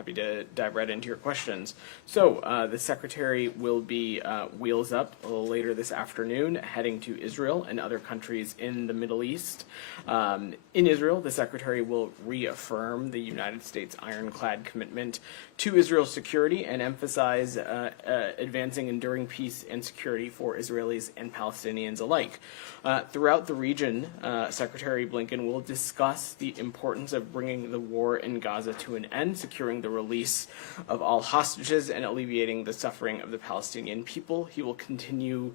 happy to dive right into your questions. So the Secretary will be wheels up a little later this afternoon, heading to Israel and other countries in the Middle East. In Israel, the Secretary will reaffirm the United States ironclad commitment to Israel's security and emphasize advancing enduring peace and security for Israelis and Palestinians alike. Throughout the region, Secretary Blinken will discuss the importance of bringing the war in Gaza to an end, securing the release of all hostages, and alleviating the suffering of the Palestinian people. He will continue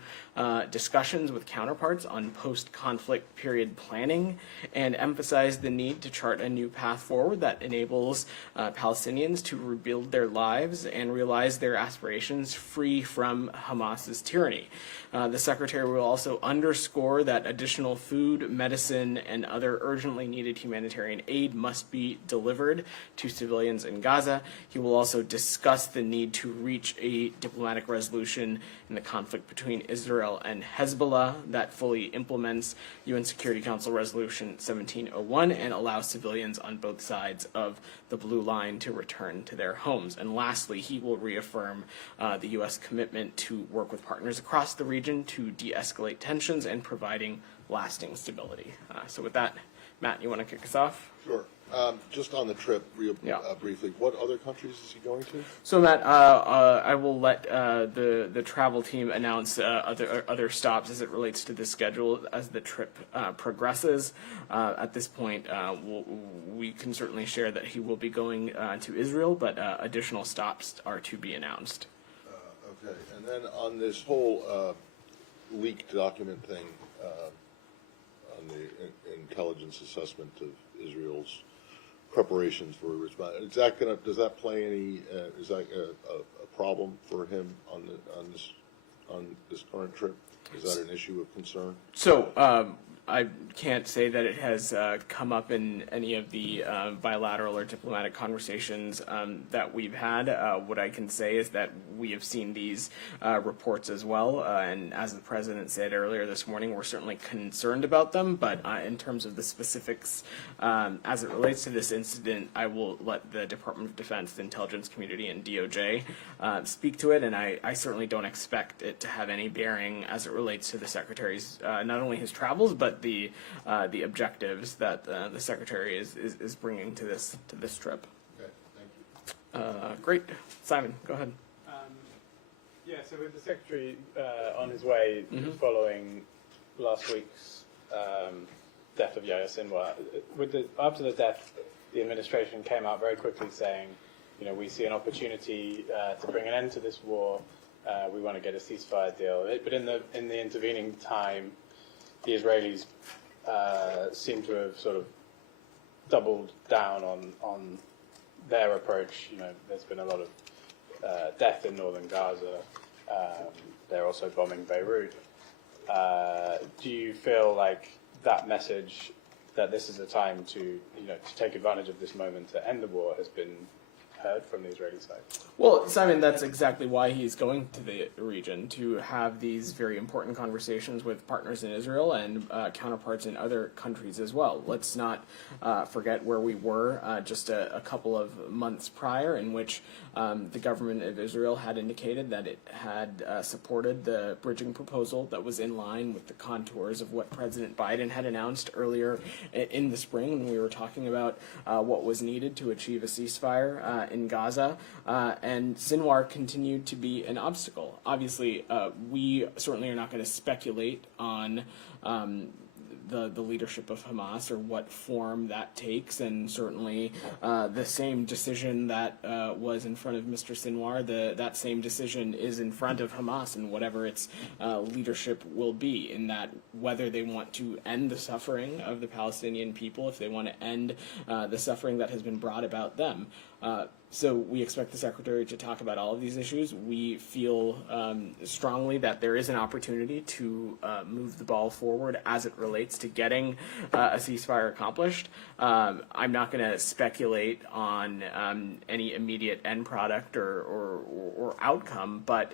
discussions with counterparts on post-conflict period planning and emphasize the need to chart a new path forward that enables Palestinians to rebuild their lives and realize their aspirations free from Hamas's tyranny. The Secretary will also underscore that additional food, medicine, and other urgently needed humanitarian aid must be delivered to civilians in Gaza. He will also discuss the need to reach a diplomatic resolution in the conflict between Israel and Hezbollah that fully implements UN Security Council Resolution 1701 and allows civilians on both sides of the blue line to return to their homes. And lastly, he will reaffirm the U.S. commitment to work with partners across the region to de-escalate tensions and providing lasting stability. So with that, Matt, you want to kick us off? Sure. Just on the trip, briefly, what other countries is he going to? So Matt, I will let the travel team announce other stops as it relates to the schedule as the trip progresses. At this point, we can certainly share that he will be going to Israel, but additional stops are to be announced. Okay, and then on this whole leaked document thing, on the intelligence assessment of Israel's preparations for response, does that play any? Is that a problem for him on this current trip? Is that an issue of concern? So I can't say that it has come up in any of the bilateral or diplomatic conversations that we've had. What I can say is that we have seen these reports as well, and as the President said earlier this morning, we're certainly concerned about them, but in terms of the specifics as it relates to this incident, I will let the Department of Defense, the intelligence community, and DOJ speak to it, and I certainly don't expect it to have any bearing as it relates to the Secretary's, not only his travels, but the objectives that the Secretary is bringing to this trip. Okay, thank you. Great, Simon, go ahead. Yeah, so with the Secretary on his way, following last week's death of Yahya Sinwar, after the death, the administration came out very quickly saying, you know, we see an opportunity to bring an end to this war. We want to get a ceasefire deal. But in the intervening time, the Israelis seem to have sort of doubled down on their approach. You know, there's been a lot of death in northern Gaza. They're also bombing Beirut. Do you feel like that message that this is a time to take advantage of this moment to end the war has been heard from the Israeli side? Well, Simon, that's exactly why he's going to the region, to have these very important conversations with partners in Israel and counterparts in other countries as well. Let's not forget where we were just a couple of months prior, in which the government of Israel had indicated that it had supported the bridging proposal that was in line with the contours of what President Biden had announced earlier in the spring when we were talking about what was needed to achieve a ceasefire in Gaza, and Sinwar continued to be an obstacle. Obviously, we certainly are not going to speculate on the leadership of Hamas or what form that takes, and certainly the same decision that was in front of Mr. Sinwar, that same decision is in front of Hamas, and whatever its leadership will be, in that whether they want to end the suffering of the Palestinian people, if they want to end the suffering that has been brought about them. So we expect the Secretary to talk about all of these issues. We feel strongly that there is an opportunity to move the ball forward as it relates to getting a ceasefire accomplished. I'm not going to speculate on any immediate end product or outcome, but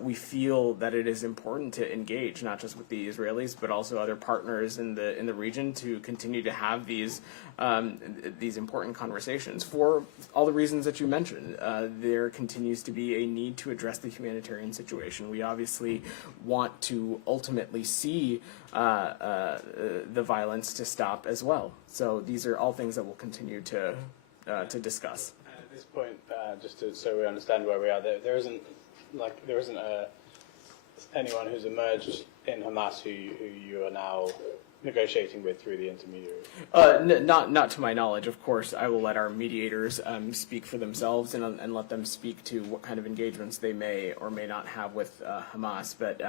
we feel that it is important to engage, not just with the Israelis, but also other partners in the region, to continue to have these these important conversations for all the reasons that you mentioned. There continues to be a need to address the humanitarian situation. We obviously want to ultimately see the violence to stop as well. So these are all things that we'll continue to discuss. At this point, so we understand where we are, there isn't anyone who's emerged in Hamas who you are now negotiating with through the intermediary? Not to my knowledge. Of course, I will let our mediators speak for themselves and let them speak to what kind of engagements they may or may not have with Hamas. But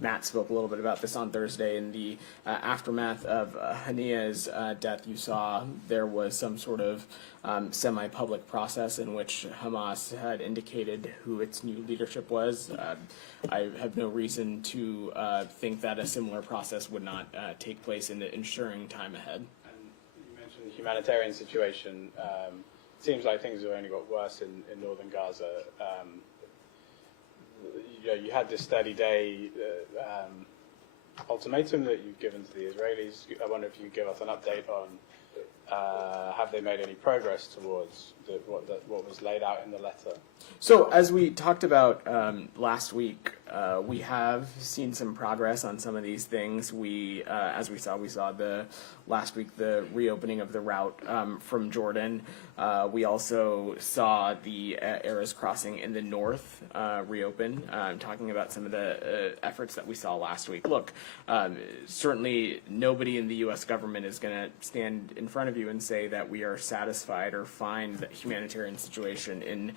Matt spoke a little bit about this on Thursday. In the aftermath of Hania's death, you saw there was some sort of semi-public process in which Hamas had indicated who its new leadership was. I have no reason to think that a similar process would not take place in the ensuring time ahead. And you mentioned the humanitarian situation. It seems like things have only got worse in northern Gaza. You had this 30-day ultimatum that you've given to the Israelis. I wonder if you could give us an update on have they made any progress towards what was laid out in the letter? So as we talked about last week, we have seen some progress on some of these things. As we saw last week the reopening of the route from Jordan. We also saw the Erez crossing in the north reopen. Talking about some of the efforts that we saw last week. Look, certainly nobody in the U.S. government is going to stand in front of you and say that we are satisfied or find the humanitarian situation in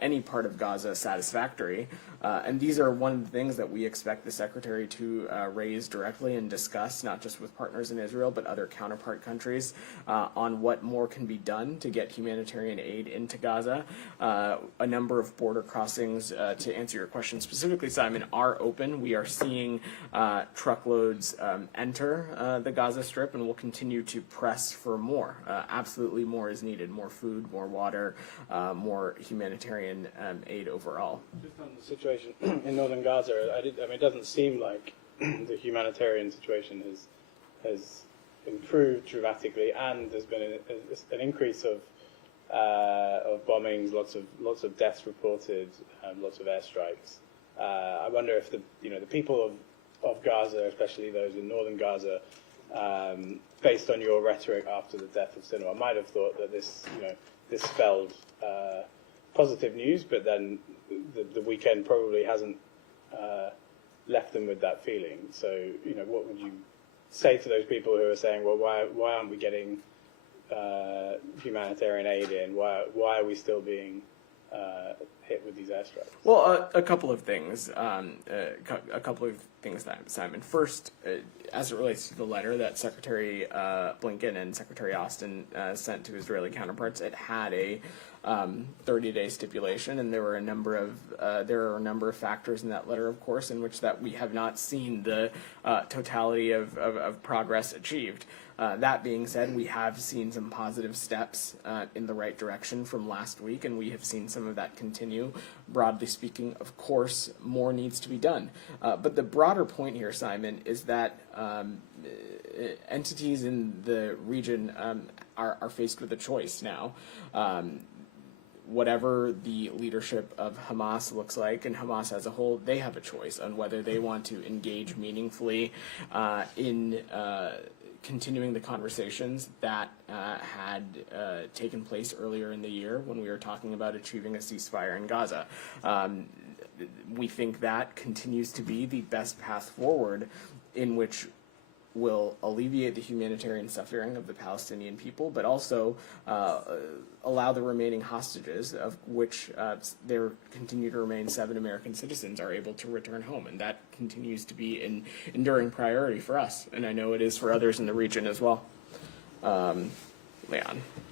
any part of Gaza satisfactory. And these are one of the things that we expect the Secretary to raise directly and discuss, not just with partners in Israel, but other counterpart countries, on what more can be done to get humanitarian aid into Gaza. A number of border crossings, to answer your question specifically, Simon, are open. We are seeing truckloads enter the Gaza Strip, and we'll continue to press for more. Absolutely more is needed. More food, more water, more humanitarian aid overall. Just on the situation in northern Gaza, it doesn't seem like the humanitarian situation has improved dramatically, and there's been an increase of bombings, lots of deaths reported, lots of airstrikes. I wonder if the people of Gaza, especially those in northern Gaza, based on your rhetoric after the death of Sinwar, might have thought that this spelled positive news, but then the weekend probably hasn't left them with that feeling. So, what would you say to those people who are saying, well, why aren't we getting humanitarian aid in? Why are we still being hit with these airstrikes? Well, a couple of things. Simon. First, as it relates to the letter that Secretary Blinken and Secretary Austin sent to Israeli counterparts, it had a 30-day stipulation, and there are a number of factors in that letter, of course, in which that we have not seen the totality of progress achieved. That being said, we have seen some positive steps in the right direction from last week, and we have seen some of that continue. Broadly speaking, of course, more needs to be done. But the broader point here, Simon, is that entities in the region are faced with a choice now. Whatever the leadership of Hamas looks like, and Hamas as a whole, they have a choice on whether they want to engage meaningfully in continuing the conversations that had taken place earlier in the year when we were talking about achieving a ceasefire in Gaza. We think that continues to be the best path forward in which will alleviate the humanitarian suffering of the Palestinian people, but also allow the remaining hostages, of which there continue to remain 7 American citizens, are able to return home. And that continues to be an enduring priority for us. And I know it is for others in the region as well. Leon.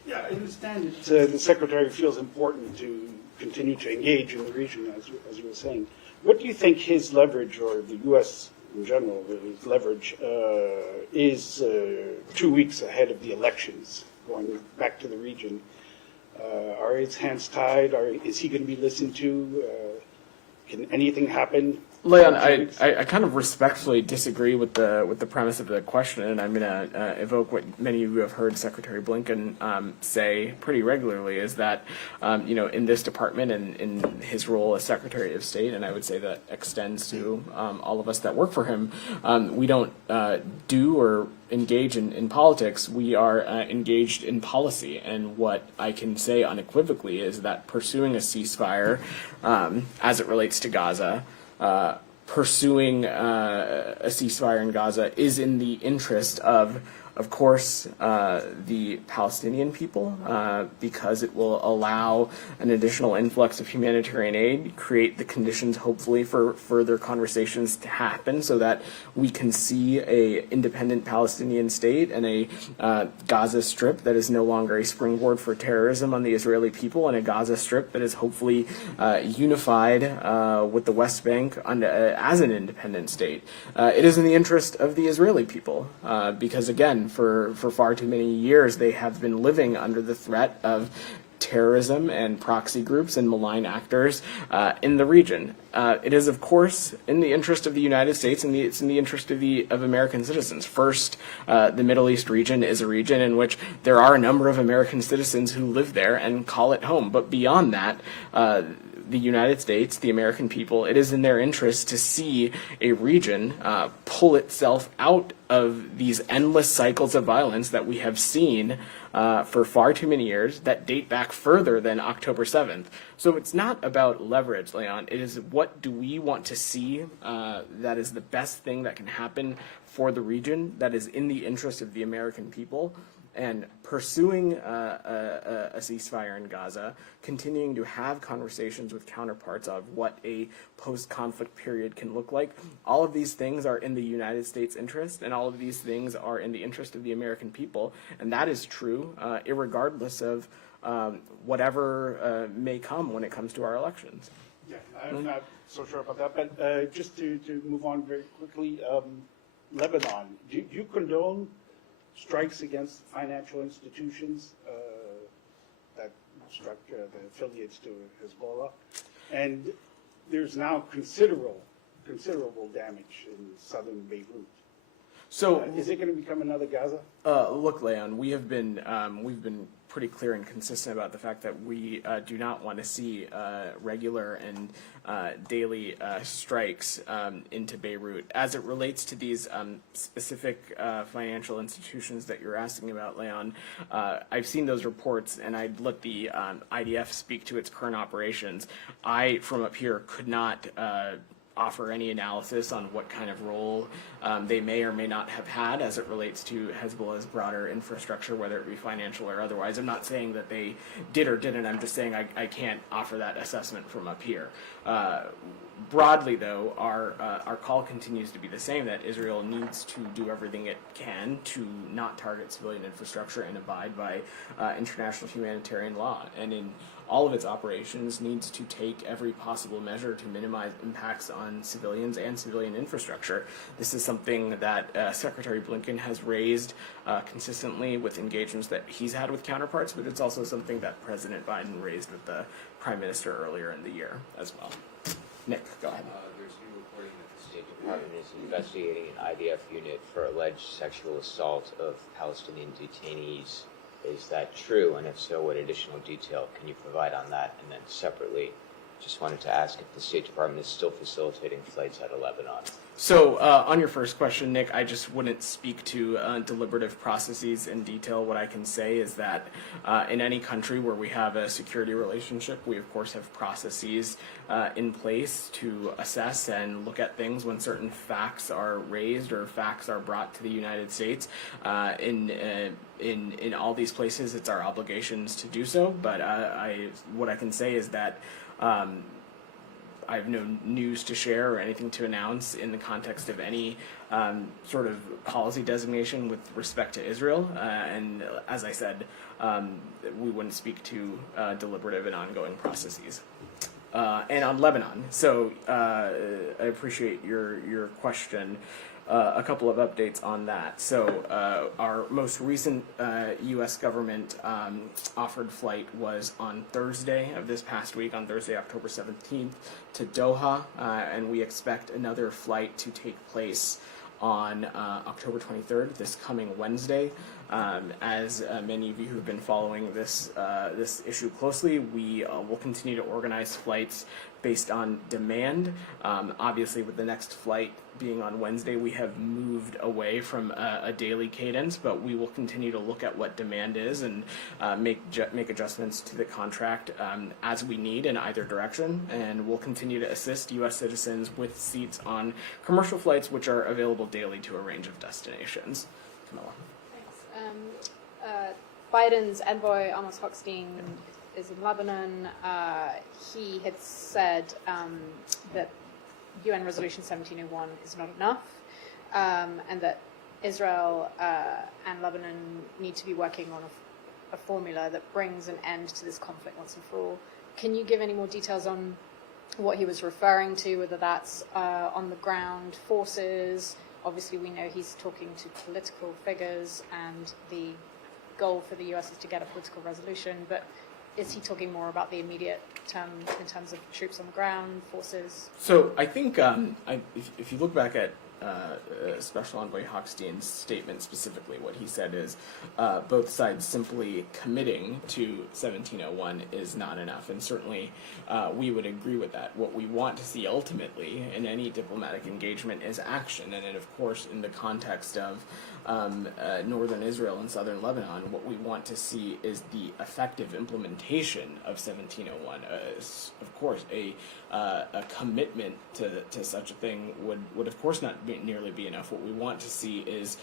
Yeah, I understand that the Secretary feels important to continue to engage in the region, as you were saying. What do you think his leverage, or the U.S. in general, his leverage, is 2 weeks ahead of the elections, going back to the region? Are his hands tied? Is he going to be listened to? Can anything happen? Leon, I kind of respectfully disagree with the premise of the question, and I'm going to evoke what many of you have heard Secretary Blinken say pretty regularly, is that in this department and in his role as Secretary of State, and I would say that extends to all of us that work for him, we don't do or engage in politics. We are engaged in policy, and what I can say unequivocally is that pursuing a ceasefire as it relates to Gaza, pursuing a ceasefire in Gaza is in the interest of course, the Palestinian people, because it will allow an additional influx of humanitarian aid, create the conditions, hopefully, for further conversations to happen so that we can see a independent Palestinian state and a Gaza Strip that is no longer a springboard for terrorism on the Israeli people, and a Gaza Strip that is hopefully unified with the West Bank as an independent state. It is in the interest of the Israeli people, because, again, for far too many years, they have been living under the threat of terrorism and proxy groups and malign actors in the region. It is, of course, in the interest of the United States, and it's in the interest of American citizens. First, the Middle East region is a region in which there are a number of American citizens who live there and call it home. But beyond that, the United States, the American people, it is in their interest to see a region pull itself out of these endless cycles of violence that we have seen for far too many years that date back further than October 7th. So it's not about leverage, Leon. It is what do we want to see that is the best thing that can happen for the region, that is in the interest of the American people. And pursuing a ceasefire in Gaza, continuing to have conversations with counterparts of what a post-conflict period can look like, all of these things are in the United States' interest, and all of these things are in the interest of the American people. And that is true, irregardless of whatever may come when it comes to our elections. Yeah, I'm not so sure about that, but just to move on very quickly, Lebanon, do you condone strikes against financial institutions that struck the affiliates to Hezbollah? And there's now considerable damage in southern Beirut. So is it going to become another Gaza? Look, Leon, we've been pretty clear and consistent about the fact that we do not want to see regular and daily strikes into Beirut. As it relates to these specific financial institutions that you're asking about, Leon, I've seen those reports, and I'd let the IDF speak to its current operations. I, from up here, could not offer any analysis on what kind of role they may or may not have had as it relates to Hezbollah's broader infrastructure, whether it be financial or otherwise. I'm not saying that they did or didn't. I'm just saying I can't offer that assessment from up here. Broadly, though, our call continues to be the same, that Israel needs to do everything it can to not target civilian infrastructure and abide by international humanitarian law. And in all of its operations needs to take every possible measure to minimize impacts on civilians and civilian infrastructure. This is something that Secretary Blinken has raised consistently with engagements that he's had with counterparts, but it's also something that President Biden raised with the Prime Minister earlier in the year as well. Nick, go ahead. There's new reporting that the State Department is investigating an IDF unit for alleged sexual assault of Palestinian detainees. Is that true? And if so, what additional detail can you provide on that? And then separately, just wanted to ask if the State Department is still facilitating flights out of Lebanon. So on your first question, Nick, I just wouldn't speak to deliberative processes in detail. What I can say is that in any country where we have a security relationship, we of course have processes in place to assess and look at things when certain facts are raised or facts are brought to the United States. In all these places, it's our obligations to do so. But what I can say is that I have no news to share or anything to announce in the context of any sort of policy designation with respect to Israel. And as I said, we wouldn't speak to deliberative and ongoing processes. And on Lebanon, so I appreciate your question. a couple of updates on that. So our most recent U.S. government offered flight was on Thursday of this past week, on Thursday, October 17th, to Doha, and we expect another flight to take place on October 23rd, this coming Wednesday. As many of you who've been following this issue closely, we will continue to organize flights based on demand. Obviously, with the next flight being on Wednesday, we have moved away from a daily cadence, but we will continue to look at what demand is and make adjustments to the contract as we need in either direction. And we'll continue to assist U.S. citizens with seats on commercial flights, which are available daily to a range of destinations. Camilla. Biden's envoy, Amos Hochstein, is in Lebanon. He had said that UN Resolution 1701 is not enough, and that Israel and Lebanon need to be working on a formula that brings an end to this conflict once and for all. Can you give any more details on what he was referring to, whether that's on the ground forces? Obviously, we know he's talking to political figures, and the goal for the U.S. is to get a political resolution, but is he talking more about the immediate term in terms of troops on the ground, forces? So I think if you look back at Special Envoy Hochstein's statement specifically, what he said is both sides simply committing to 1701 is not enough, and certainly we would agree with that. What we want to see ultimately in any diplomatic engagement is action, and then of course in the context of northern Israel and southern Lebanon, what we want to see is the effective implementation of 1701. Of course, a commitment to such a thing would of course not nearly be enough. What we want to see is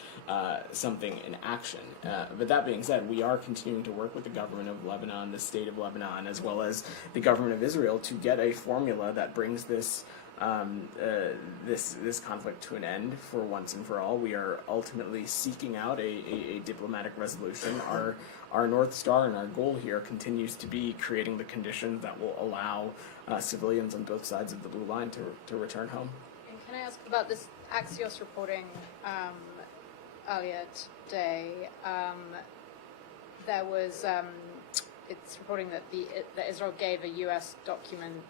something in action. But that being said, we are continuing to work with the government of Lebanon, the state of Lebanon, as well as the government of Israel to get a formula that brings this conflict to an end for once and for all. We are ultimately seeking out a diplomatic resolution. Our North Star and our goal here continues to be creating the conditions that will allow civilians on both sides of the blue line to return home. And can I ask about this Axios reporting earlier today? There was it's reporting that that Israel gave the U.S. a document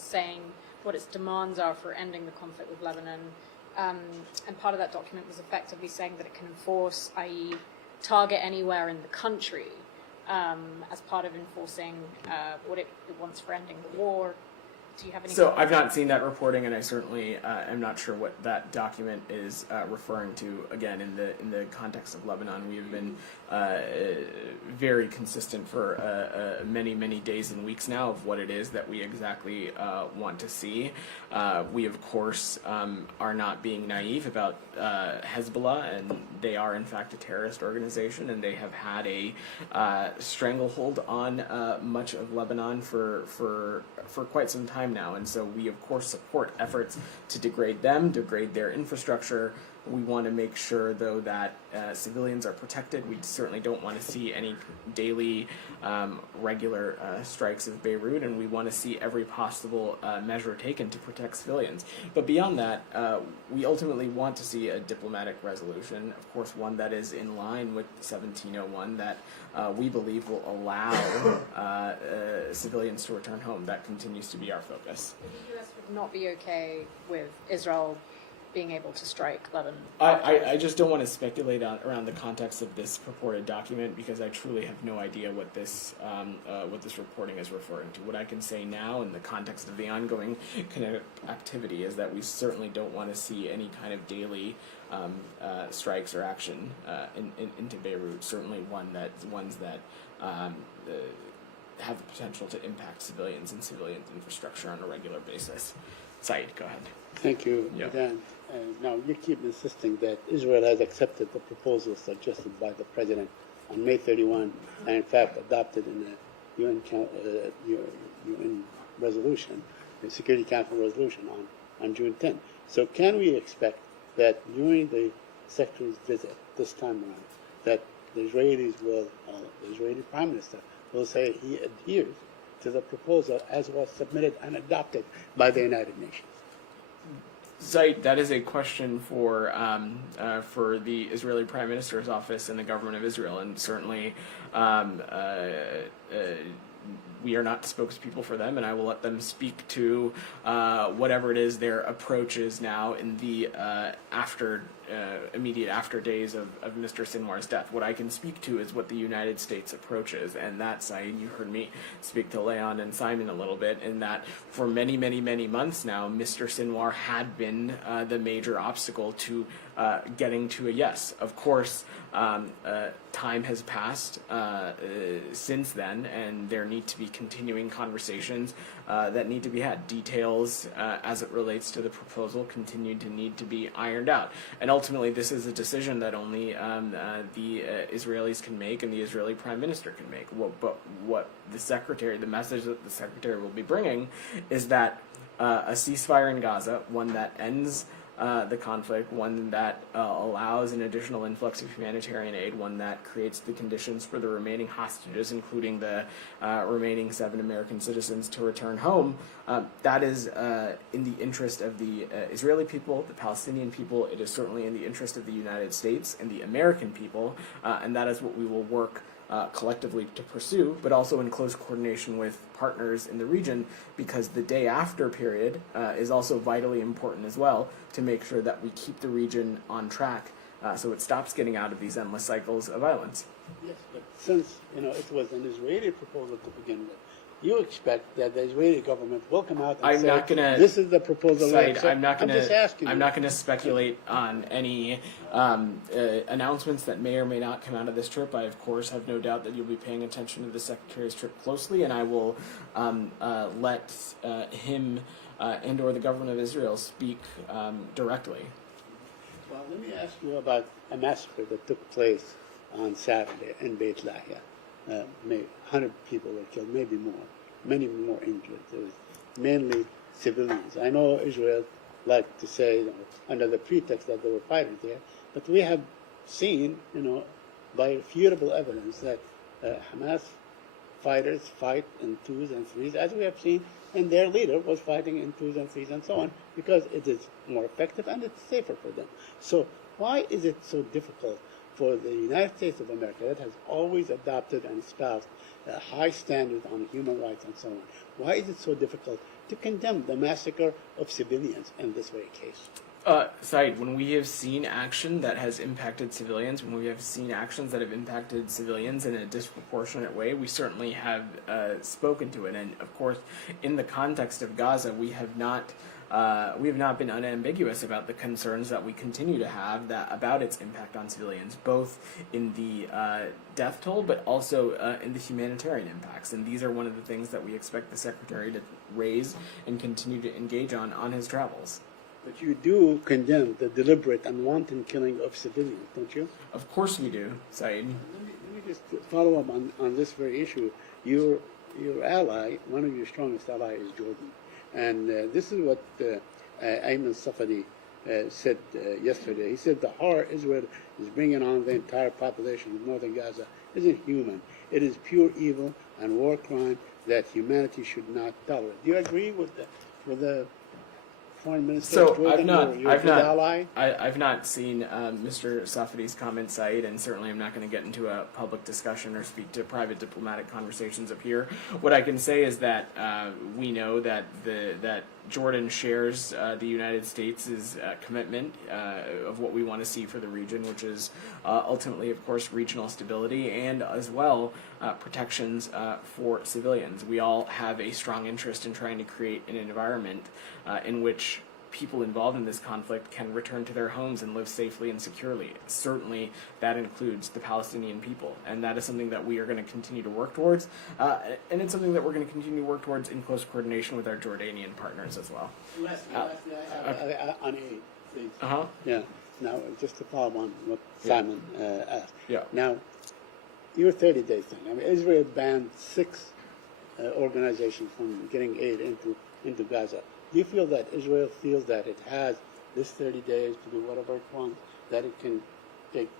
saying what its demands are for ending the conflict with Lebanon, and part of that document was effectively saying that it can enforce, i.e., target anywhere in the country as part of enforcing what it wants for ending the war. Do you have any? So I've not seen that reporting, and I certainly am not sure what that document is referring to. Again, in the context of Lebanon, we have been very consistent for many days and weeks now of what it is that we exactly want to see. We of course are not being naive about Hezbollah, and they are in fact a terrorist organization, and they have had a stranglehold on much of Lebanon for quite some time now, and so we of course support efforts to degrade them, degrade their infrastructure. We want to make sure, though, that civilians are protected. We certainly don't want to see any daily regular strikes of Beirut, and we want to see every possible measure taken to protect civilians. But beyond that, we ultimately want to see a diplomatic resolution, of course one that is in line with 1701, that we believe will allow civilians to return home. That continues to be our focus. The U.S. would not be okay with Israel being able to strike Lebanon. I just don't want to speculate around the context of this purported document, because I truly have no idea what this reporting is referring to. What I can say now in the context of the ongoing kinetic activity is that we certainly don't want to see any kind of daily strikes or action into Beirut. Certainly ones that have the potential to impact civilians and civilian infrastructure on a regular basis. Saeed, go ahead. Thank you, Yeah. Dan. Now, you keep insisting that Israel has accepted the proposals suggested by the President on May 31 and, in fact, adopted in the UN resolution, the Security Council resolution on June 10. So can we expect that during the Secretary's visit this time around, that the Israelis will, the Israeli Prime Minister will say he adheres to the proposal as was submitted and adopted by the United Nations? Said, that is a question for the Israeli Prime Minister's office and the government of Israel, and certainly we are not spokespeople for them, and I will let them speak to whatever it is their approach is now in the immediate after days of Mr. Sinwar's death. What I can speak to is what the United States approach is, and that, Said, you heard me speak to Leon and Simon a little bit, in that for many, many, many months now, Mr. Sinwar had been the major obstacle to getting to a yes. Of course, time has passed since then, and there need to be continuing conversations that need to be had. Details as it relates to the proposal continue to need to be ironed out. And ultimately, this is a decision that only the Israelis can make and the Israeli Prime Minister can make. But what the message that the Secretary will be bringing is that a ceasefire in Gaza, one that ends the conflict, one that allows an additional influx of humanitarian aid, one that creates the conditions for the remaining hostages, including the remaining 7 American citizens, to return home. That is in the interest of the Israeli people, the Palestinian people. It is certainly in the interest of the United States and the American people, and that is what we will work collectively to pursue, but also in close coordination with partners in the region, because the day after period is also vitally important as well, to make sure that we keep the region on track so it stops getting out of these endless cycles of violence. Yes, but since it was an Israeli proposal to begin with, you expect that the Israeli government will come out and say, "This is the proposal." Said, I'm just asking. I'm you. not going to speculate on any announcements that may or may not come out of this trip. I, of course, have no doubt that you'll be paying attention to the Secretary's trip closely, and I will let him and/or the government of Israel speak directly. Well, let me ask you about a massacre that took place on Saturday in Beit Lahia. Maybe 100 people were killed, maybe more, many more injured. It was mainly civilians. I know Israel liked to say, under the pretext that they were fighting there, but we have seen, by irrefutable evidence that Hamas fighters fight in 2s and 3s, as we have seen, and their leader was fighting in 2s and 3s and so on, because it is more effective and it's safer for them. So why is it so difficult for the United States of America, that has always adopted and espoused a high standard on human rights and so on, why is it so difficult to condemn the massacre of civilians in this very case? Said, when we have seen action that has impacted civilians, when we have seen actions that have impacted civilians in a disproportionate way, we certainly have spoken to it. And of course, in the context of Gaza, we have not been unambiguous about the concerns that we continue to have about its impact on civilians, both in the death toll, but also in the humanitarian impacts. And these are one of the things that we expect the Secretary to raise and continue to engage on his travels. But you do condemn the deliberate and wanton killing of civilians, don't you? Of course we do, Said. Let me just follow up on this very issue. Your ally, one of your strongest allies, is Jordan. And this is what Ayman Safadi said yesterday. He said the horror Israel is bringing on the entire population of northern Gaza isn't human. It is pure evil and war crime that humanity should not tolerate. Do you agree with the Foreign Minister of Jordan, your good ally? I've not seen Mr. Safadi's comments, Said, and certainly I'm not going to get into a public discussion or speak to private diplomatic conversations up here. What I can say is that we know that Jordan shares the United States' commitment of what we want to see for the region, which is ultimately, of course, regional stability and as well protections for civilians. We all have a strong interest in trying to create an environment in which people involved in this conflict can return to their homes and live safely and securely. Certainly, that includes the Palestinian people, and that is something that we are going to continue to work towards, and it's something that we're going to continue to work towards in close coordination with our Jordanian partners as well. Lastly, on aid, please. Uh-huh. Yeah. Now, just to follow on what Simon asked. Yeah. Now, your 30-day thing. I mean, Israel banned 6 organizations from getting aid into Gaza. Do you feel that Israel feels that it has this 30 days to do whatever it wants, that it can take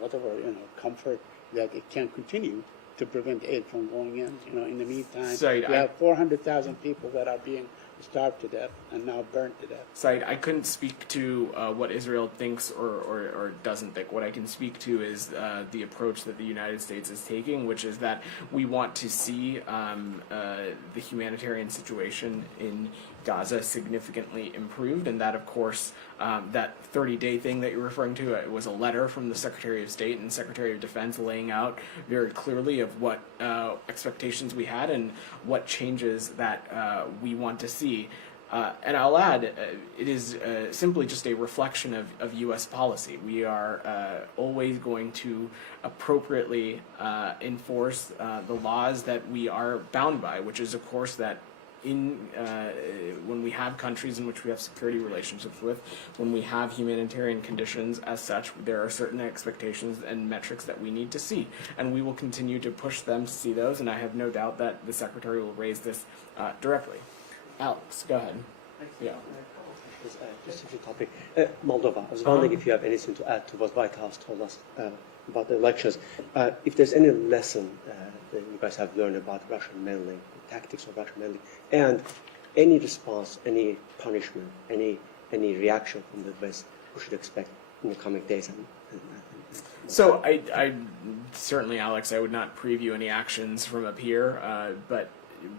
whatever comfort that it can continue to prevent aid from going in. In the meantime, Said, you have 400,000 people that are being starved to death and now burnt to death. Said, I couldn't speak to what Israel thinks or doesn't think. What I can speak to is the approach that the United States is taking, which is that we want to see the humanitarian situation in Gaza significantly improved, and that, of course, that 30-day thing that you're referring to, it was a letter from the Secretary of State and Secretary of Defense laying out very clearly of what expectations we had and what changes that we want to see. And I'll add, it is simply just a reflection of U.S. policy. We are always going to appropriately enforce the laws that we are bound by, which is, of course, that when we have countries in which we have security relationships with, when we have humanitarian conditions as such, there are certain expectations and metrics that we need to see, and we will continue to push them to see those, and I have no doubt that the Secretary will raise this directly. Alex, go ahead. Yeah. Just a few topic. Moldova. I was wondering if you have anything to add to what White House told us about the elections. If there's any lesson that you guys have learned about Russian meddling, tactics of Russian meddling, and any response, any punishment, any reaction from the West we should expect in the coming days. So I certainly, Alex, I would not preview any actions from up here, but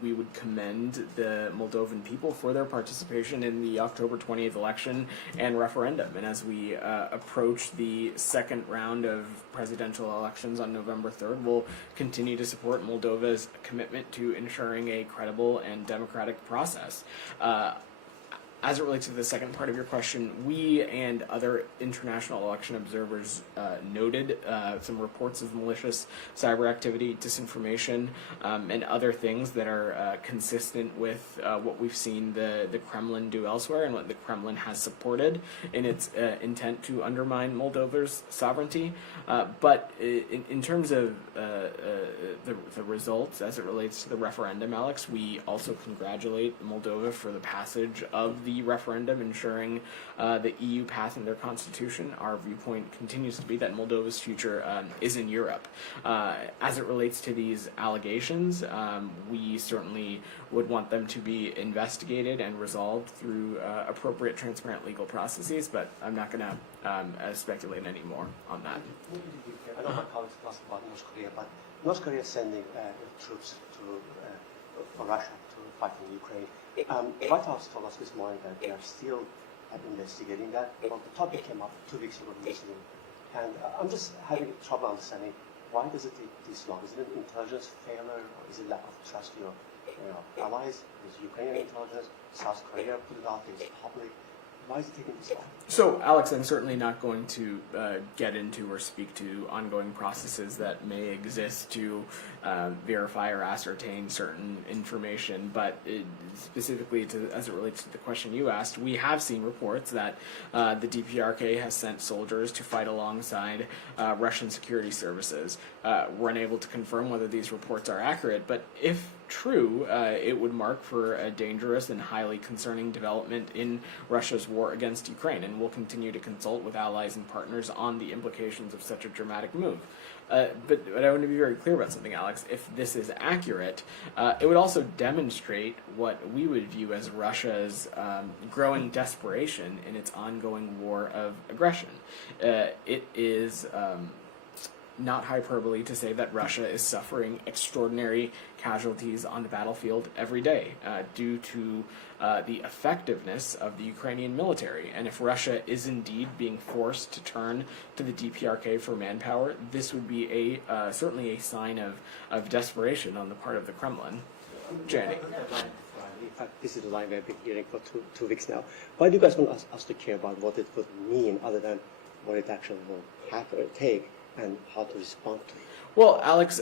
we would commend the Moldovan people for their participation in the October 20th election and referendum. And as we approach the second round of presidential elections on November 3rd, we'll continue to support Moldova's commitment to ensuring a credible and democratic process. As it relates to the second part of your question, we and other international election observers noted some reports of malicious cyber activity, disinformation, and other things that are consistent with what we've seen the Kremlin do elsewhere and what the Kremlin has supported in its intent to undermine Moldova's sovereignty. But in terms of the results as it relates to the referendum, Alex, we also congratulate Moldova for the passage of the referendum ensuring the EU path in their constitution. Our viewpoint continues to be that Moldova's future is in Europe. As it relates to these allegations, we certainly would want them to be investigated and resolved through appropriate, transparent legal processes, but I'm not going to speculate anymore on that. I know my colleagues asked about North Korea, but North Korea is sending troops for Russia to fight in Ukraine. White House told us this morning that they are still investigating that. Well, the topic came up 2 weeks ago recently, and I'm just having trouble understanding why does it take this long? Is it an intelligence failure, or is it lack of trust in your allies? Is Ukrainian intelligence? South Korea put it out there? Is it public? Why is it taking this long? So, Alex, I'm certainly not going to get into or speak to ongoing processes that may exist to verify or ascertain certain information, but specifically as it relates to the question you asked, we have seen reports that the DPRK has sent soldiers to fight alongside Russian security services. We're unable to confirm whether these reports are accurate, but if true, it would mark for a dangerous and highly concerning development in Russia's war against Ukraine, and we'll continue to consult with allies and partners on the implications of such a dramatic move. But I want to be very clear about something, Alex. If this is accurate, it would also demonstrate what we would view as Russia's growing desperation in its ongoing war of aggression. It is not hyperbole to say that Russia is suffering extraordinary casualties on the battlefield every day due to the effectiveness of the Ukrainian military. And if Russia is indeed being forced to turn to the DPRK for manpower, this would be certainly a sign of desperation on the part of the Kremlin. Jenny. In fact, this is the line we've been hearing for two weeks now. Why do you guys want us to care about what it would mean other than what it actually will happen or take and how to respond to it? Well, Alex,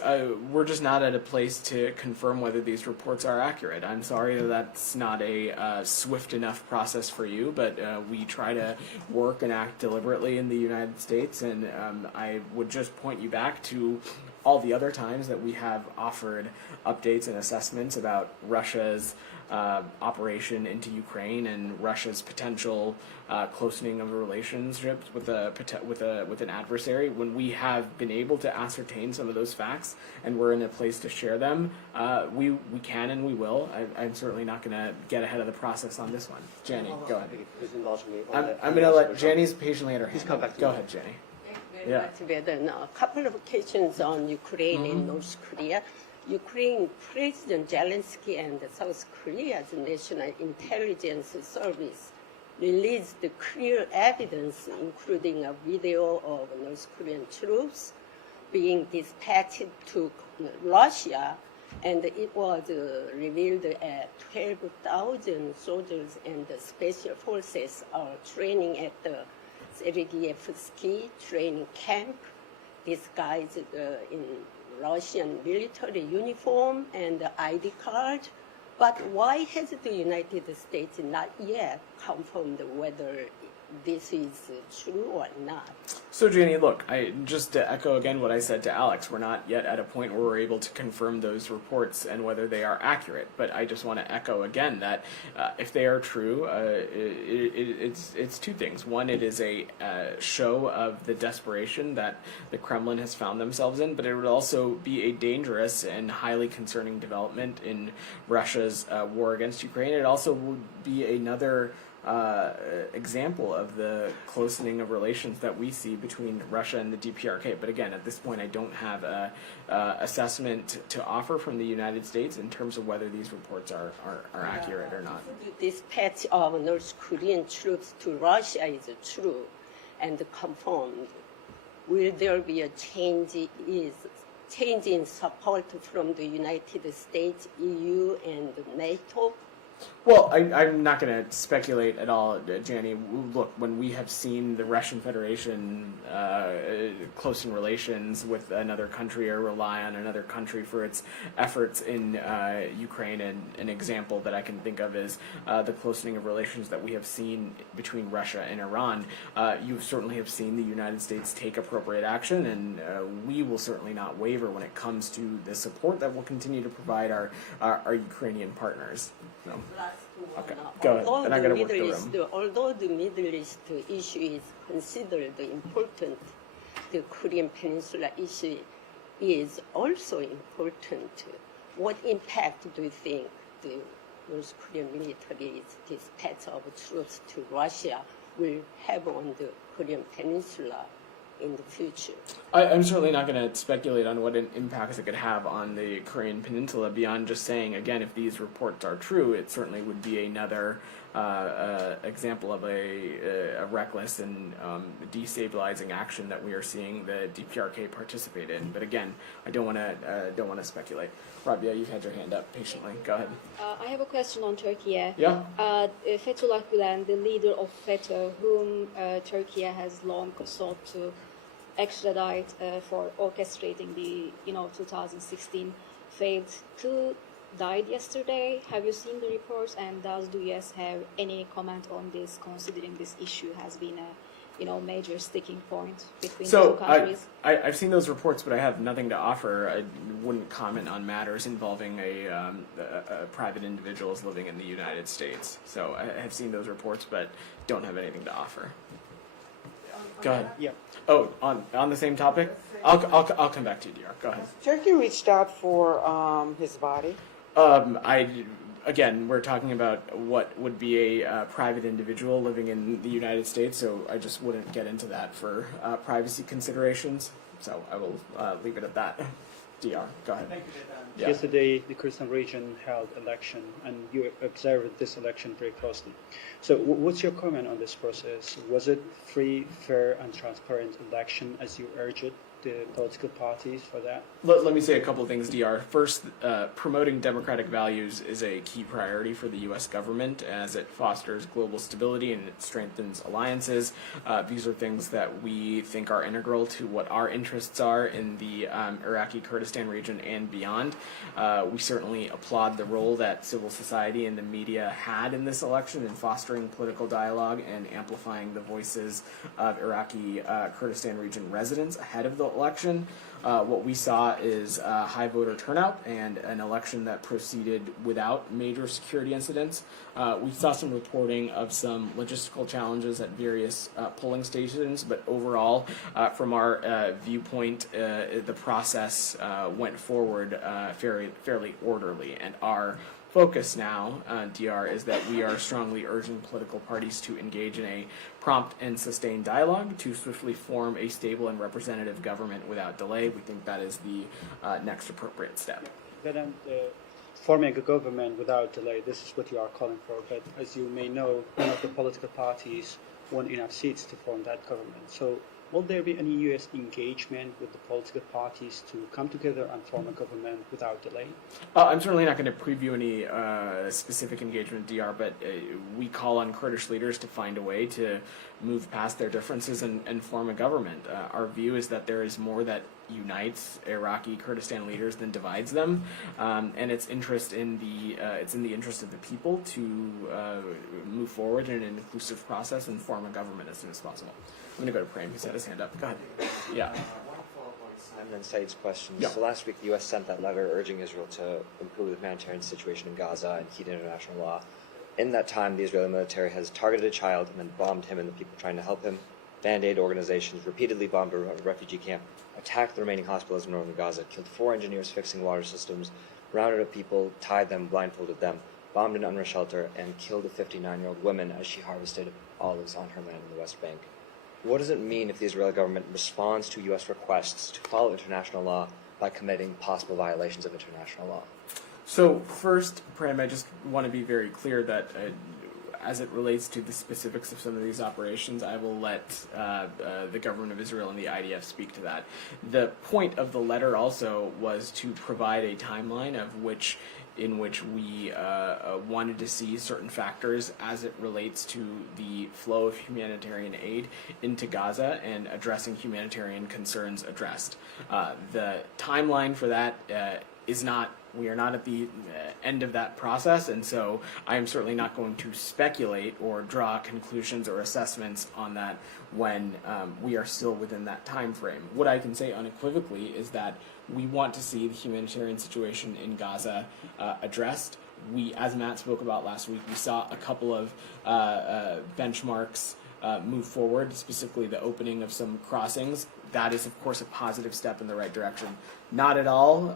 we're just not at a place to confirm whether these reports are accurate. I'm sorry that that's not a swift enough process for you, but we try to work and act deliberately in the United States, and I would just point you back to all the other times that we have offered updates and assessments about Russia's operation into Ukraine and Russia's potential closening of relationships with an adversary, when we have been able to ascertain some of those facts and we're in a place to share them, we can and we will. I'm certainly not going to get ahead of the process on this one. Jenny, go ahead. I'm going to let Jenny's patiently at her hand. come back to Go me. ahead, Jenny. Very Yeah. much better now. A couple of questions on Ukraine and North Korea. Ukraine President Zelensky and South Korea's National Intelligence Service released clear evidence, including a video of North Korean troops being dispatched to Russia, and it was revealed that 12,000 soldiers and special forces are training at the Sergeyevsky training camp, disguised in Russian military uniform and ID card. But why has the United States not yet confirmed whether this is true or not? So, Jenny, look, just to echo again what I said to Alex, we're not yet at a point where we're able to confirm those reports and whether they are accurate. But I just want to echo again that if they are true, it's two things. One, it is a show of the desperation that the Kremlin has found themselves in, but it would also be a dangerous and highly concerning development in Russia's war against Ukraine. It also would be another example of the closening of relations that we see between Russia and the DPRK. But again, at this point, I don't have a assessment to offer from the United States in terms of whether these reports are accurate or not. The dispatch of North Korean troops to Russia is true and confirmed. Will there be a change in support from the United States, EU, and NATO? Well, I'm not going to speculate at all, Jenny. Look, when we have seen the Russian Federation close in relations with another country or rely on another country for its efforts in Ukraine, and an example that I can think of is the closening of relations that we have seen between Russia and Iran. You certainly have seen the United States take appropriate action, and we will certainly not waver when it comes to the support that we'll continue to provide our Ukrainian partners. So. Okay, go ahead. And I'm going to work the room. Although the Middle East issue is considered important, the Korean Peninsula issue is also important. What impact do you think the North Korean military's dispatch of troops to Russia will have on the Korean Peninsula in the future? I'm certainly not going to speculate on what impacts it could have on the Korean Peninsula beyond just saying, again, if these reports are true, it certainly would be another example of a reckless and destabilizing action that we are seeing the DPRK participate in. But again, I don't want to speculate. Rabia, you've had your hand up patiently. Go ahead. I have a question on Turkey. Yeah. Fethullah Gülen, the leader of FETÖ, whom Turkey has long sought to extradite for orchestrating the 2016 failed coup, died yesterday. Have you seen the reports, and does the US have any comment on this, considering this issue has been a major sticking point between the two countries? I've seen those reports, but I have nothing to offer. I wouldn't comment on matters involving a private individuals living in the United States. So I have seen those reports, but don't have anything to offer. Go ahead. Yeah. Oh, on the same topic? I'll come back to you, DR. Go ahead. Turkey reached out for his body. Again, we're talking about what would be a private individual living in the United States, so I just wouldn't get into that for privacy considerations. So I will leave it at that. DR, go ahead. Thank you, Yeah. Yesterday, the Kurdistan region held election, and you observed this election very closely. So what's your comment on this process? Was it free, fair, and transparent election as you urged the political parties for that? Let me say a couple of things, DR. First, promoting democratic values is a key priority for the U.S. government as it fosters global stability and it strengthens alliances. These are things that we think are integral to what our interests are in the Iraqi Kurdistan region and beyond. We certainly applaud the role that civil society and the media had in this election in fostering political dialogue and amplifying the voices of Iraqi Kurdistan region residents ahead of the election. what we saw is high voter turnout and an election that proceeded without major security incidents. We saw some reporting of some logistical challenges at various polling stations, but overall, from our viewpoint, the process went forward fairly orderly. And our focus now, DR, is that we are strongly urging political parties to engage in a prompt and sustained dialogue to swiftly form a stable and representative government without delay. We think that is the next appropriate step. Then forming a government without delay, this is what you are calling for. But as you may know, none of the political parties won enough seats to form that government. So will there be any U.S. engagement with the political parties to come together and form a government without delay? I'm certainly not going to preview any specific engagement with DR, but we call on Kurdish leaders to find a way to move past their differences and form a government. Our view is that there is more that unites Iraqi Kurdistan leaders than divides them, and it's in the interest of the people to move forward in an inclusive process and form a government as soon as possible. I'm going to go to Prem. He's had his hand up. Go ahead. Yeah. Simon and Said's questions. Yeah. So last week, the U.S. sent that letter urging Israel to improve the humanitarian situation in Gaza and heed international law. In that time, the Israeli military has targeted a child and then bombed him and the people trying to help him. Band-Aid organizations repeatedly bombed a refugee camp, attacked the remaining hospitals in northern Gaza, killed 4 engineers fixing water systems, rounded up people, tied them, blindfolded them, bombed an UNRWA shelter, and killed a 59-year-old woman as she harvested olives on her land in the West Bank. What does it mean if the Israeli government responds to U.S. requests to follow international law by committing possible violations of international law? So first, Prem, I just want to be very clear that as it relates to the specifics of some of these operations, I will let the government of Israel and the IDF speak to that. The point of the letter also was to provide a timeline in which we wanted to see certain factors as it relates to the flow of humanitarian aid into Gaza and addressing humanitarian concerns addressed. The timeline for that we are not at the end of that process, and so I am certainly not going to speculate or draw conclusions or assessments on that when we are still within that time frame. What I can say unequivocally is that we want to see the humanitarian situation in Gaza addressed. We, as Matt spoke about last week, we saw a couple of benchmarks move forward, specifically the opening of some crossings. That is, of course, a positive step in the right direction. Not at all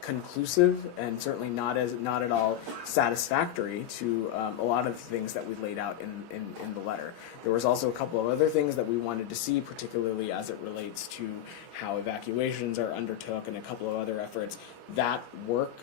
conclusive, and certainly not at all satisfactory to a lot of the things that we laid out in the letter. There was also a couple of other things that we wanted to see, particularly as it relates to how evacuations are undertook and a couple of other efforts. That work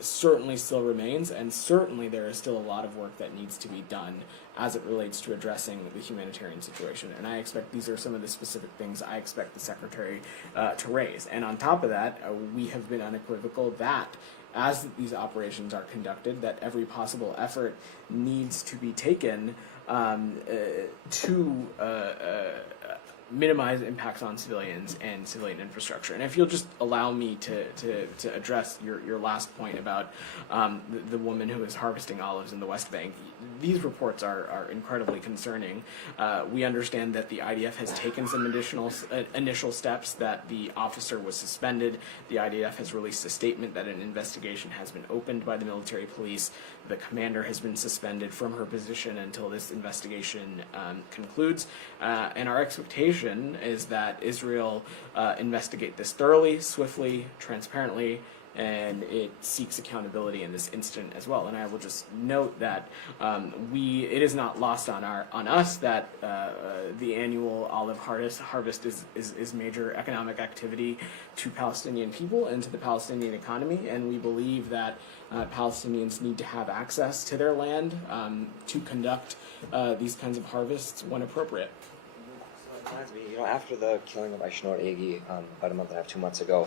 certainly still remains, and certainly there is still a lot of work that needs to be done as it relates to addressing the humanitarian situation. And I expect these are some of the specific things I expect the Secretary to raise. And on top of that, we have been unequivocal that as these operations are conducted, that every possible effort needs to be taken to minimize impacts on civilians and civilian infrastructure. And if you'll just allow me to address your last point about the woman who is harvesting olives in the West Bank, these reports are incredibly concerning. We understand that the IDF has taken some initial steps, that the officer was suspended. The IDF has released a statement that an investigation has been opened by the military police. The commander has been suspended from her position until this investigation concludes. And our expectation is that Israel investigate this thoroughly, swiftly, transparently, and it seeks accountability in this incident as well. And I will just note that it is not lost on us that the annual olive harvest is major economic activity to Palestinian people and to the Palestinian economy, and we believe that Palestinians need to have access to their land to conduct these kinds of harvests when appropriate. So it reminds me, after the killing of Aishnor Egi about a month and a half, 2 months ago,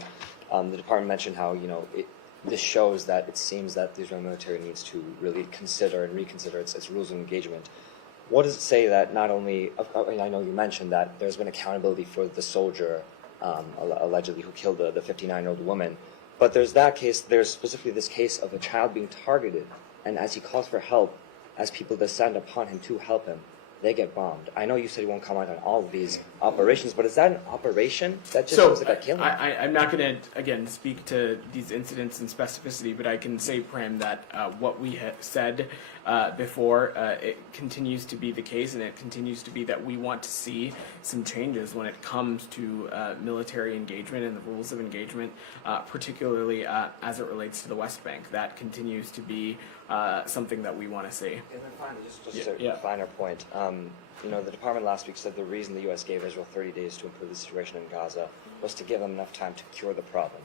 the department mentioned how, this shows that it seems that the Israeli military needs to really consider and reconsider its rules of engagement. What does it say that not only, I know you mentioned that there's been accountability for the soldier, allegedly, who killed the 59-year-old woman, but there's specifically this case of a child being targeted, and as he calls for help, as people descend upon him to help him, they get bombed. I know you said you won't comment on all of these operations, but is that an operation? That just So seems like a killing. I'm not going to, again, speak to these incidents in specificity, but I can say, Prem, that what we have said before, it continues to be the case, and it continues to be that we want to see some changes when it comes to military engagement and the rules of engagement, particularly as it relates to the West Bank. That continues to be something that we want to see. And then finally, just a finer point. The department last week said the reason the U.S. gave Israel 30 days to improve the situation in Gaza was to give them enough time to cure the problem.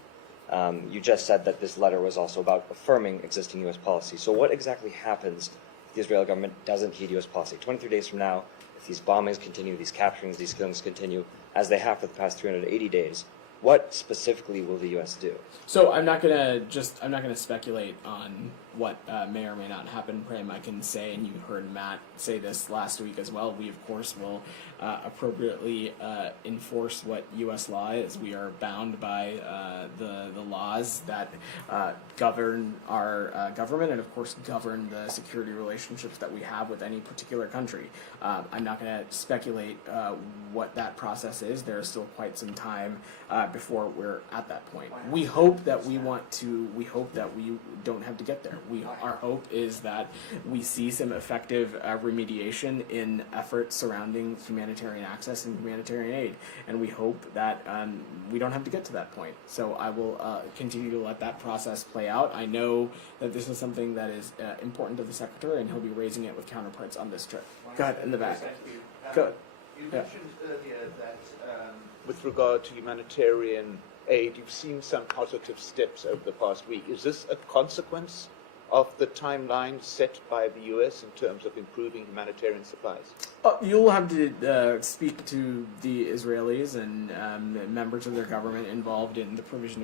You just said that this letter was also about affirming existing U.S. policy. So what exactly happens if the Israeli government doesn't heed U.S. policy? 23 days from now, if these bombings continue, these capturings, these killings continue, as they have for the past 380 days, what specifically will the U.S. do? So I'm not gonna speculate on what may or may not happen, Prem. I can say, and you heard Matt say this last week as well, we of course will appropriately enforce what U.S. law is. We are bound by the laws that govern our government and of course govern the security relationships that we have with any particular country. I'm not going to speculate what that process is. There is still quite some time before we're at that point. We hope that we don't have to get there. Our hope is that we see some effective remediation in efforts surrounding humanitarian access and humanitarian aid, and we hope that we don't have to get to that point. So I will continue to let that process play out. I know that this is something that is important to the Secretary, and he'll be raising it with counterparts on this trip. Go ahead, in the back. Go ahead. You mentioned earlier that with regard to humanitarian aid, you've seen some positive steps over the past week. Is this a consequence of the timeline set by the U.S. in terms of improving humanitarian supplies? You'll have to speak to the Israelis and members of their government involved in the provision of